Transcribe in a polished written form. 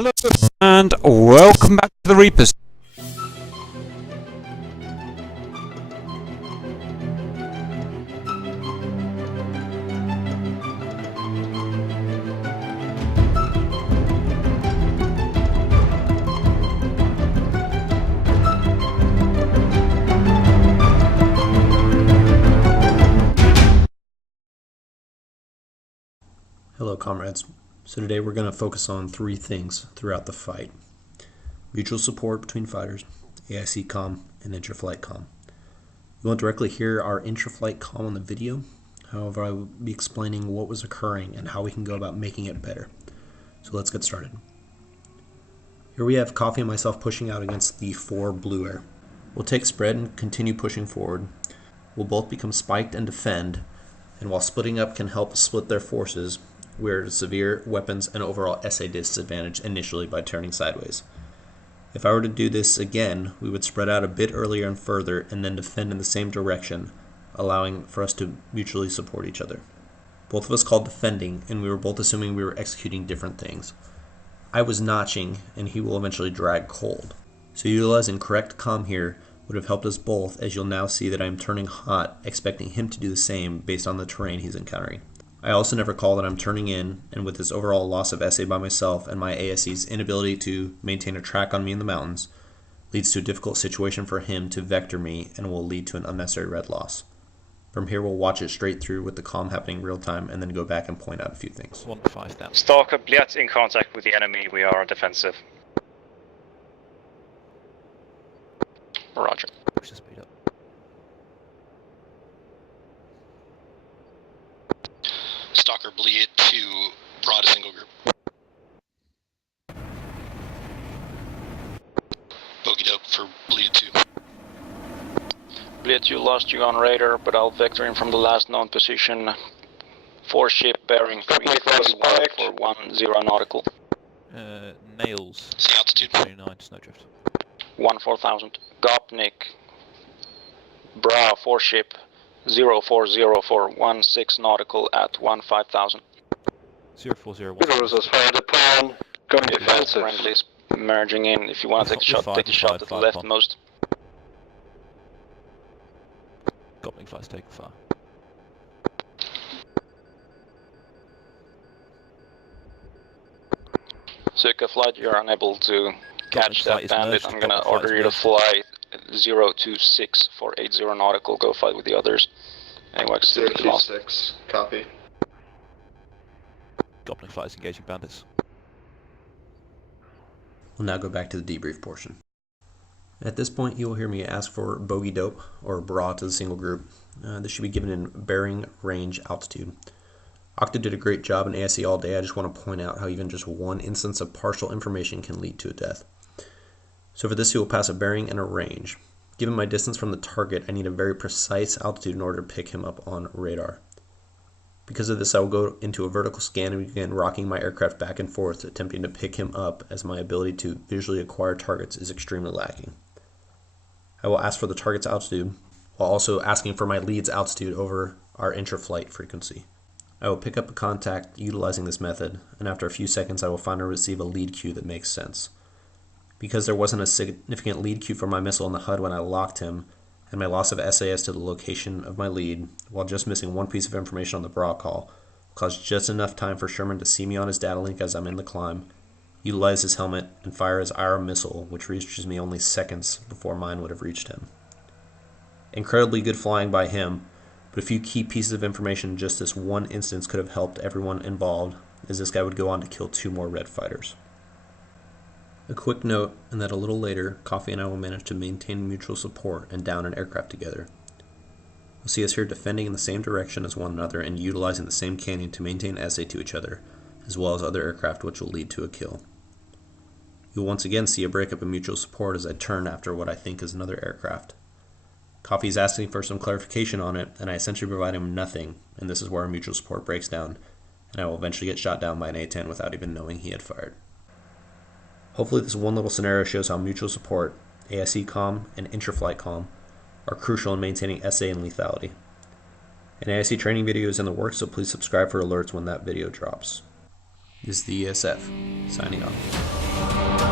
Hello and welcome back to the Reapers. Hello comrades. So today we're going to focus on three things throughout the fight. Mutual support between fighters, AIC comm, and intra-flight comm. You won't directly hear our intra-flight comm on the video, however I will be explaining what was occurring and how we can go about making it better. So let's get started. Here we have Coffee and myself pushing out against the 4 blue air. We'll take spread and continue pushing forward. We'll both become spiked and defend, and while splitting up can help split their forces, we're at a severe weapons and overall SA disadvantage initially by turning sideways. If I were to do this again, we would spread out a bit earlier and further and then defend in the same direction, allowing for us to mutually support each other. Both of us called defending, and we were both assuming we were executing different things. I was notching, and he will eventually drag cold. So utilizing correct comm here would have helped us both, as you'll now see that I'm turning hot, expecting him to do the same based on the terrain he's encountering. I also never call that I'm turning in, and with this overall loss of SA by myself and my ASC's inability to maintain a track on me in the mountains, leads to a difficult situation for him to vector me and will lead to an unnecessary red loss. From here we'll watch it straight through with the comm happening real time and then go back and point out a few things. 1-5,000. Stalker, Blitz in contact with the enemy, we are defensive. Roger. Push the speed up. Stalker bleed to broad single group. Bogey dope for bleed 2. Blitz, you lost you on radar, but I'll vector in from the last known position. 4 ship bearing 331 for 10 nautical. Nails. See altitude. 29 snowdrift. 4000. Gopnik. Bra 4 ship 040 for 16 nautical at 15,000. 0401. Roses fire the plan. Going defensive. Friendlies merging in. If you want to take a shot, take a shot at the leftmost. Gopnik flights taking fire. Suka flight, you're unable to catch that bandit. I'm gonna order you to fly 026 for 80 nautical. Go fight with the others. Anyway, 026, copy. Gopnik flights engaging bandits. We'll now go back to the debrief portion. At this point you will hear me ask for bogey dope or bra to the single group. This should be given in bearing, range, altitude. Octa did a great job in ASC all day. I just want to point out how even just one instance of partial information can lead to a death. So for this he will pass a bearing and a range. Given my distance from the target, I need a very precise altitude in order to pick him up on radar. Because of this, I will go into a vertical scan and begin rocking my aircraft back and forth, attempting to pick him up as my ability to visually acquire targets is extremely lacking. I will ask for the target's altitude, while also asking for my lead's altitude over our intra-flight frequency. I will pick up a contact utilizing this method, and after a few seconds I will finally receive a lead cue that makes sense. Because there wasn't a significant lead cue for my missile in the HUD when I locked him, and my loss of SAS to the location of my lead, while just missing one piece of information on the bra call, caused just enough time for Sherman to see me on his data link as I'm in the climb, utilize his helmet, and fire his IR missile, which reaches me only seconds before mine would have reached him. Incredibly good flying by him, but a few key pieces of information in just this one instance could have helped everyone involved, as this guy would go on to kill 2 more red fighters. A quick note, and that a little later, Coffee and I will manage to maintain mutual support and down an aircraft together. You'll see us here defending in the same direction as one another and utilizing the same canyon to maintain SA to each other, as well as other aircraft which will lead to a kill. You'll once again see a breakup in mutual support as I turn after what I think is another aircraft. Coffee is asking for some clarification on it, and I essentially provide him nothing, and this is where our mutual support breaks down, and I will eventually get shot down by an A-10 without even knowing he had fired. Hopefully this one little scenario shows how mutual support, ASC comm, and intra-flight comm are crucial in maintaining SA and lethality. An ASC training video is in the works, so please subscribe for alerts when that video drops. This is the ESF, signing off. Alpha.